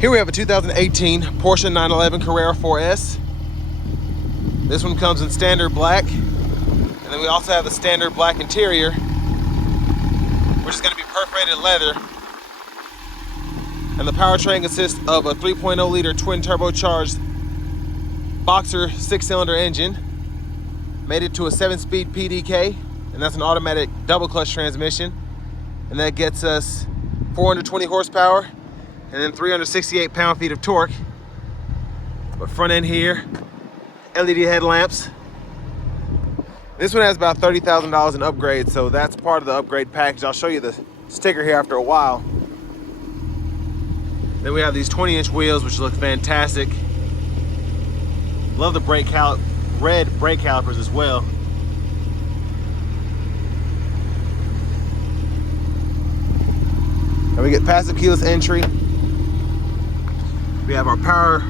Here we have a 2018 Porsche 911 Carrera 4S. This one comes in standard black, and then we also have the standard black interior, which is going to be perforated leather. And the powertrain consists of a 3.0 liter twin turbocharged boxer 6-cylinder engine, made it to a 7-speed PDK, and that's an automatic double clutch transmission, and that gets us 420 horsepower and then 368 pound-feet of torque. But front end here, LED headlamps. This one has about $30,000 in upgrades, so that's part of the upgrade package. I'll show you the sticker here after a while. Then we have these 20-inch wheels, which look fantastic. Love the red brake calipers as well. And we get passive keyless entry. We have our power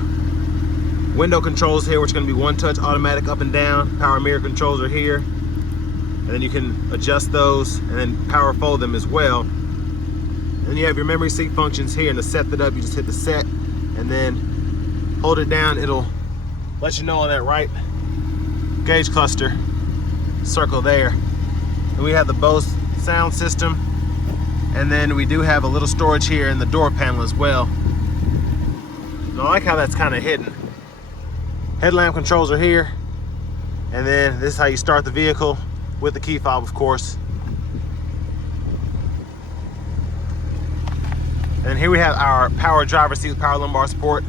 window controls here, which are going to be one-touch automatic up and down. Power mirror controls are here. And then you can adjust those and then power fold them as well. And then you have your memory seat functions here, and to set that up, you just hit the set and then hold it down. It'll let you know on that right gauge cluster circle there. And we have the Bose sound system, and then we do have a little storage here in the door panel as well. And I like how that's kind of hidden. Headlamp controls are here, and then this is how you start the vehicle with the key fob, of course. And here we have our power driver seat with power lumbar support.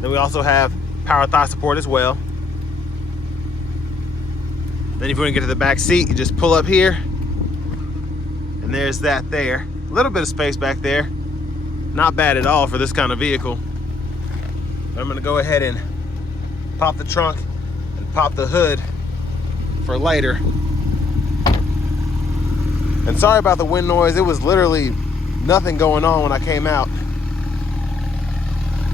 Then we also have power thigh support as well. Then if you want to get to the back seat, you just pull up here, and there's that there. A little bit of space back there. Not bad at all for this kind of vehicle. I'm gonna go ahead and pop the trunk and pop the hood for later. And sorry about the wind noise. It was literally nothing going on when I came out.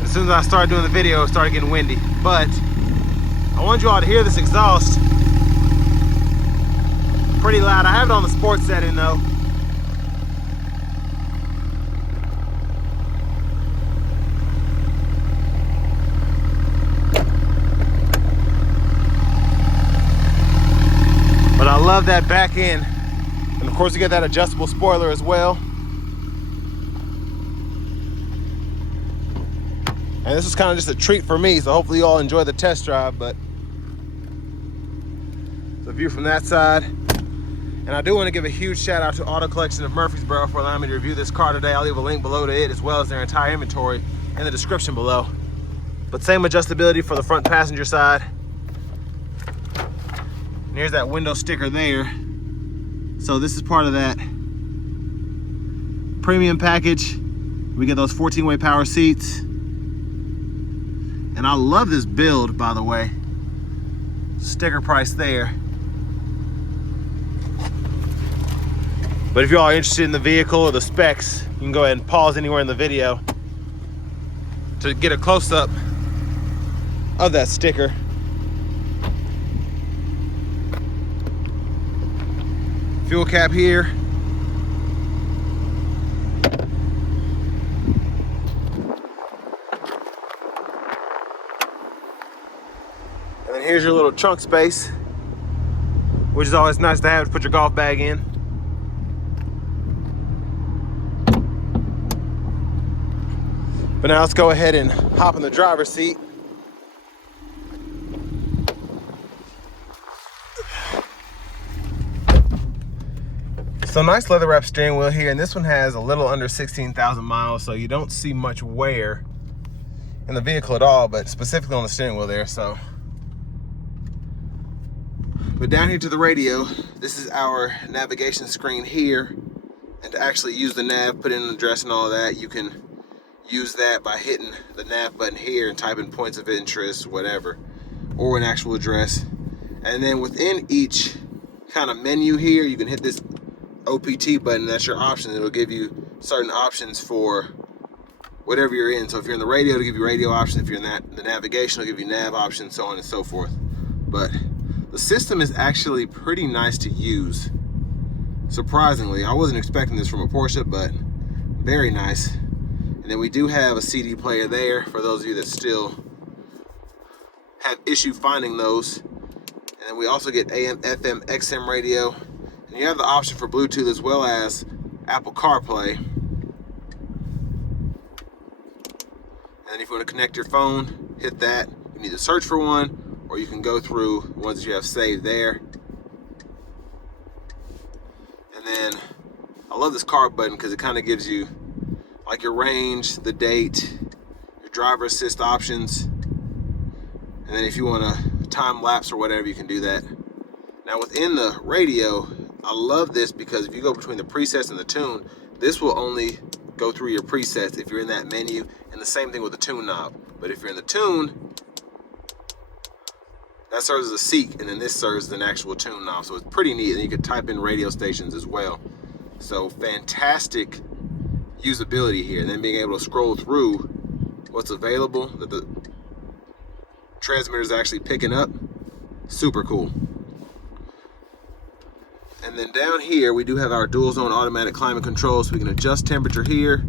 As soon as I started doing the video, it started getting windy. But I want you all to hear this exhaust. Pretty loud. I have it on the sports setting though. But I love that back end. And of course you get that adjustable spoiler as well. And this is kind of just a treat for me, so hopefully you all enjoy the test drive. But the view from that side. And I do want to give a huge shout out to Auto Collection of Murfreesboro for allowing me to review this car today. I'll leave a link below to it, as well as their entire inventory in the description below. But same adjustability for the front passenger side. And here's that window sticker there. So this is part of that premium package. We get those 14-way power seats. And I love this build, by the way. Sticker price there. But if you all are interested in the vehicle or the specs, you can go ahead and pause anywhere in the video to get a close-up of that sticker. Fuel cap here. And then here's your little trunk space, which is always nice to have to put your golf bag in. But now let's go ahead and hop in the driver's seat. So nice leather wrap steering wheel here, and this one has a little under 16,000 miles, so you don't see much wear in the vehicle at all, but specifically on the steering wheel there. So, but down here to the radio, this is our navigation screen here, and to actually use the nav, put in an address and all of that, you can use that by hitting the nav button here and type in points of interest, whatever, or an actual address. And then within each kind of menu here, you can hit this OPT button. That's your option. It'll give you certain options for whatever you're in. So if you're in the radio, it'll give you radio options. If you're in the navigation, it'll give you nav options, so on and so forth. But the system is actually pretty nice to use. Surprisingly, I wasn't expecting this from a Porsche, but very nice. And And then we do have a CD player there for those of you that still have issue finding those. And then we also get AM, FM, XM radio. And you have the option for Bluetooth as well as Apple CarPlay. And then if you want to connect your phone, hit that. You can either search for one, or you can go through the ones that you have saved there. And then I love this car button because it kind of gives you like your range, the date, your driver assist options. And then if you want to time lapse or whatever, you can do that. Now within the radio, I love this because if you go between the presets and the tune, this will only go through your presets if you're in that menu, and the same thing with the tune knob. But if you're in the tune, that serves as a seek, and then this serves as an actual tune knob. So it's pretty neat, and you can type in radio stations as well. So fantastic usability here, and then being able to scroll through what's available that the transmitter is actually picking up. Super cool. And then down here we do have our dual zone automatic climate control, so we can adjust temperature here.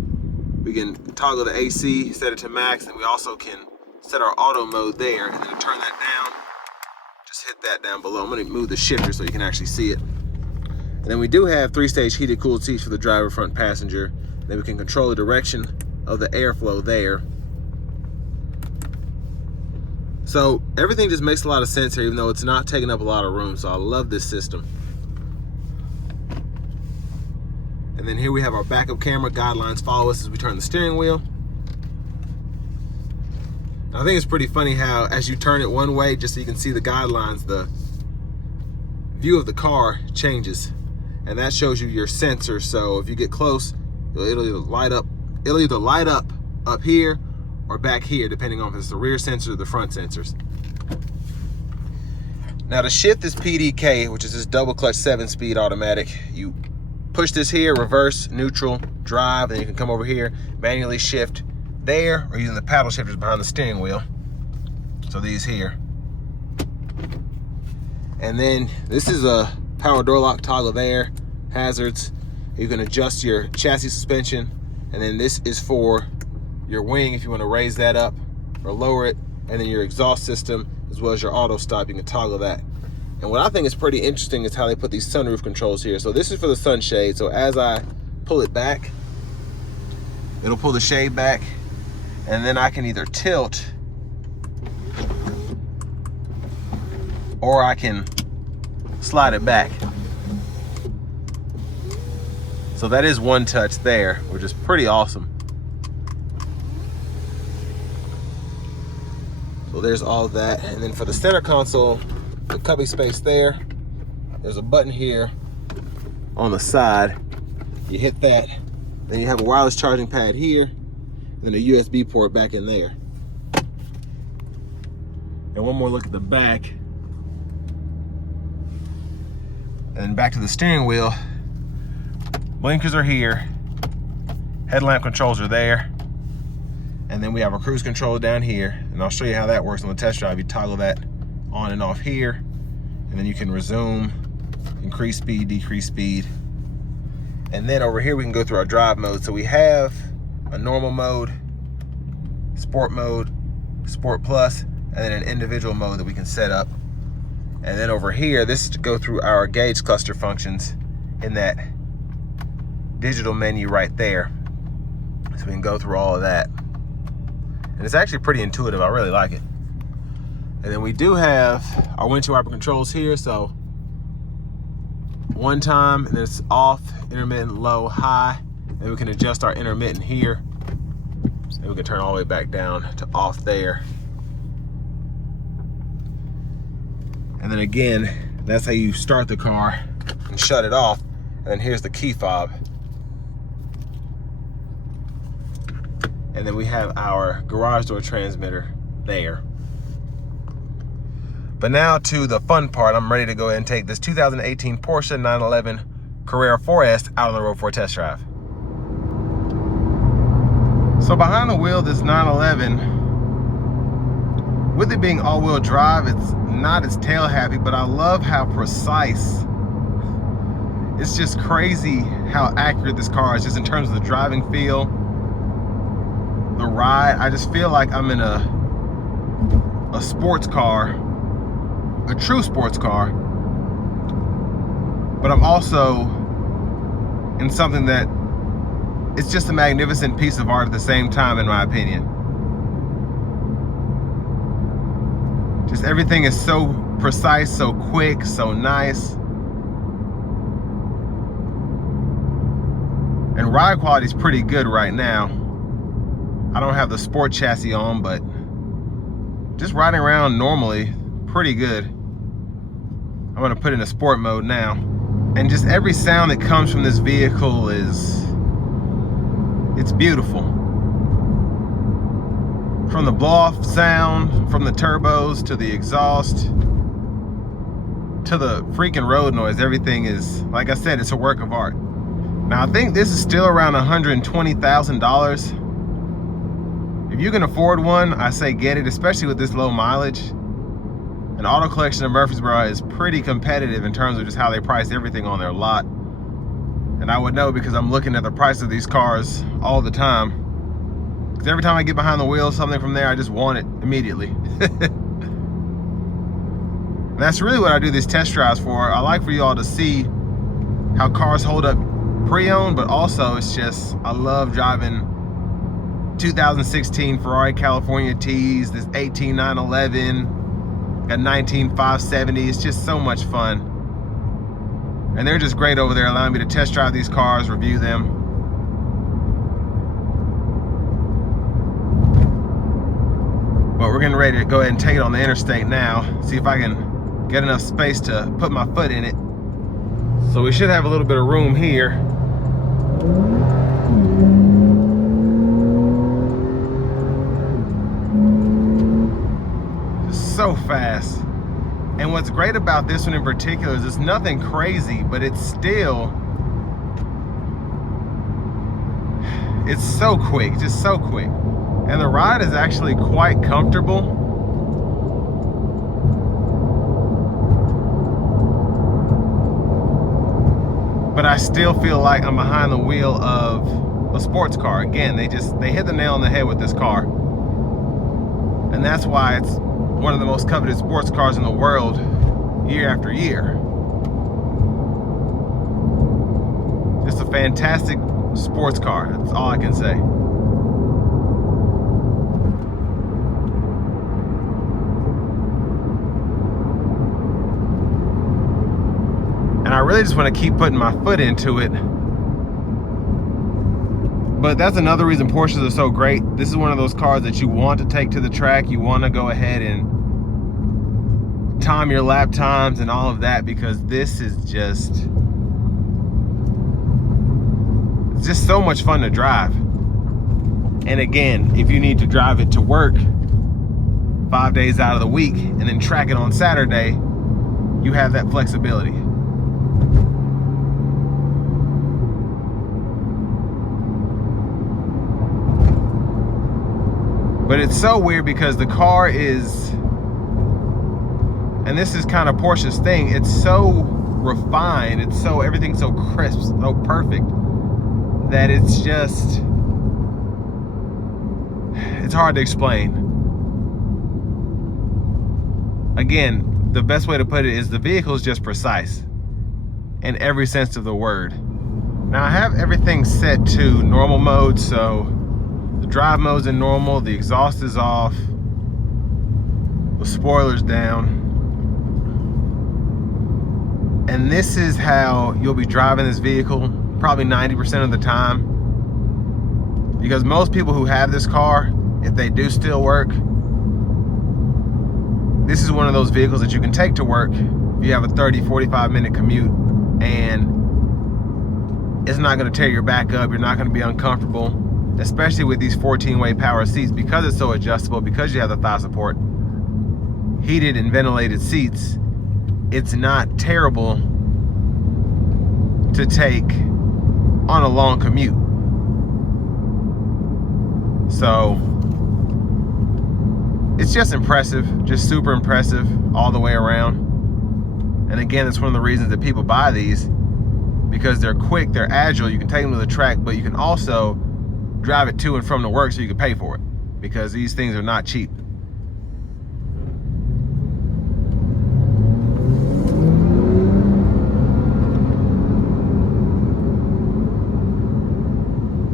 We can toggle the AC, set it to max, and we also can set our auto mode there. And then to turn that down, just hit that down below. I'm going to move the shifter so you can actually see it. And then we do have 3-stage heated cooled seats for the driver, front passenger. Then we can control the direction of the airflow there. So everything just makes a lot of sense here, even though it's not taking up a lot of room. So I love this system. And then here we have our backup camera. Guidelines follow us as we turn the steering wheel. I think it's pretty funny how as you turn it one way, just so you can see the guidelines, the view of the car changes. And that shows you your sensor. So if you get close, it'll either light up up here or back here, depending on if it's the rear sensor or the front sensors. Now to shift this PDK, which is this double clutch 7-speed automatic, you push this here, reverse, neutral, drive, and you can come over here, manually shift there, or using the paddle shifters behind the steering wheel. So these here. And then this is a power door lock toggle there, hazards. You can adjust your chassis suspension, and then this is for your wing if you want to raise that up or lower it, and then your exhaust system as well as your auto stop, you can toggle that. And what I think is pretty interesting is how they put these sunroof controls here. So this is for the sunshade. So as I pull it back, it'll pull the shade back, and then I can either tilt or I can slide it back. So that is one touch there, which is pretty awesome. So there's all of that. And then for the center console, the cubby space there, there's a button here on the side. You hit that, then you have a wireless charging pad here, and then a USB port back in there. And one more look at the back. And then back to the steering wheel. Blinkers are here, headlamp controls are there, and then we have our cruise control down here, and I'll show you how that works on the test drive. You toggle that on and off here, and then you can resume, increase speed, decrease speed. And then over here we can go through our drive mode. So we have a normal mode, sport plus, and then an individual mode that we can set up. And then over here, this is to go through our gauge cluster functions in that digital menu right there. So we can go through all of that. And it's actually pretty intuitive, I really like it. And then we do have our windshield wiper controls here. So one time, and then it's off, intermittent, low, high. And we can adjust our intermittent here. And we can turn all the way back down to off there. And then again, that's how you start the car and shut it off. And then here's the key fob. And then we have our garage door transmitter there. But now to the fun part. I'm ready to go ahead and take this 2018 Porsche 911 Carrera 4S out on the road for a test drive. So behind the wheel, this 911, with it being all-wheel drive, it's not as tail happy, but I love how precise. It's just crazy how accurate this car is, just in terms of the driving feel. the ride, I just feel like I'm in a sports car, a true sports car, but I'm also in something that it's just a magnificent piece of art at the same time, in my opinion. Just everything is so precise, so quick, so nice. And ride quality is pretty good right now. I don't have the sport chassis on, but just riding around normally, pretty good. I'm gonna put it in a sport mode now. And just every sound that comes from this vehicle it's beautiful. From the blow-off sound, from the turbos, to the exhaust, to the freaking road noise, everything is, like I said, it's a work of art. Now I think this is still around $120,000. If you can afford one, I say get it, especially with this low mileage. And Auto Collection of Murfreesboro is pretty competitive in terms of just how they price everything on their lot. And I would know because I'm looking at the price of these cars all the time. Because every time I get behind the wheel, something from there, I just want it immediately. And that's really what I do these test drives for. I like for you all to see how cars hold up pre-owned, but also it's just, I love driving 2016 Ferrari California T's, this 18 911, got 19 570. It's just so much fun. And they're just great over there, allowing me to test drive these cars, review them. But we're getting ready to go ahead and take it on the interstate now. See if I can get enough space to put my foot in it. So we should have a little bit of room here. Just so fast. And what's great about this one in particular is it's nothing crazy, but it's still, it's so quick, just so quick. And the ride is actually quite comfortable. But I still feel like I'm behind the wheel of a sports car. Again, they hit the nail on the head with this car. And that's why it's one of the most coveted sports cars in the world year after year. Just a fantastic sports car, that's all I can say. And I really just want to keep putting my foot into it. But that's another reason Porsches are so great. This is one of those cars that you want to take to the track. You want to go ahead and time your lap times and all of that, because this is just, it's just so much fun to drive. And again, if you need to drive it to work 5 days out of the week and then track it on Saturday, you have that flexibility. But it's so weird because the car is, and this is kind of Porsche's thing, it's so refined, it's so, everything's so crisp, so perfect, that it's just, it's hard to explain. Again, the best way to put it is the vehicle is just precise in every sense of the word. Now I have everything set to normal mode, so the drive mode's in normal, the exhaust is off, the spoiler's down. And this is how you'll be driving this vehicle probably 90% of the time. Because most people who have this car, if they do still work, this is one of those vehicles that you can take to work if you have a 30-45 minute commute, and it's not going to tear your back up, you're not going to be uncomfortable. Especially with these 14-way power seats, because it's so adjustable, because you have the thigh support, heated and ventilated seats, it's not terrible to take on a long commute. So it's just impressive, just super impressive all the way around. And again, it's one of the reasons that people buy these, because they're quick, they're agile, you can take them to the track, but you can also drive it to and from the work so you can pay for it, because these things are not cheap.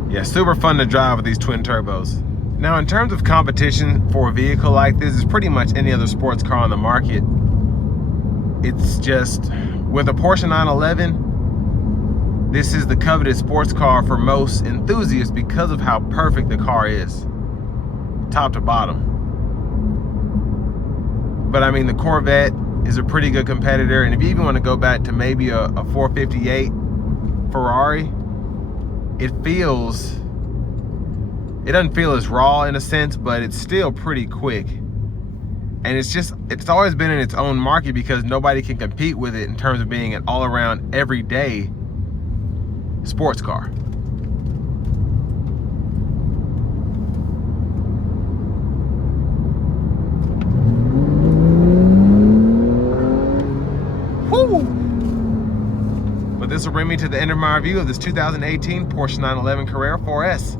Yeah, super fun to drive with these twin turbos. Now, in terms of competition for a vehicle like this, it's pretty much any other sports car on the market. It's just, with a Porsche 911, this is the coveted sports car for most enthusiasts because of how perfect the car is, top to bottom. But I mean, the Corvette is a pretty good competitor, and if you even want to go back to maybe a 458 Ferrari, it doesn't feel as raw in a sense, but it's still pretty quick. And it's always been in its own market because nobody can compete with it in terms of being an all-around, everyday sports car. Woo! But this will bring me to the end of my review of this 2018 Porsche 911 Carrera 4S.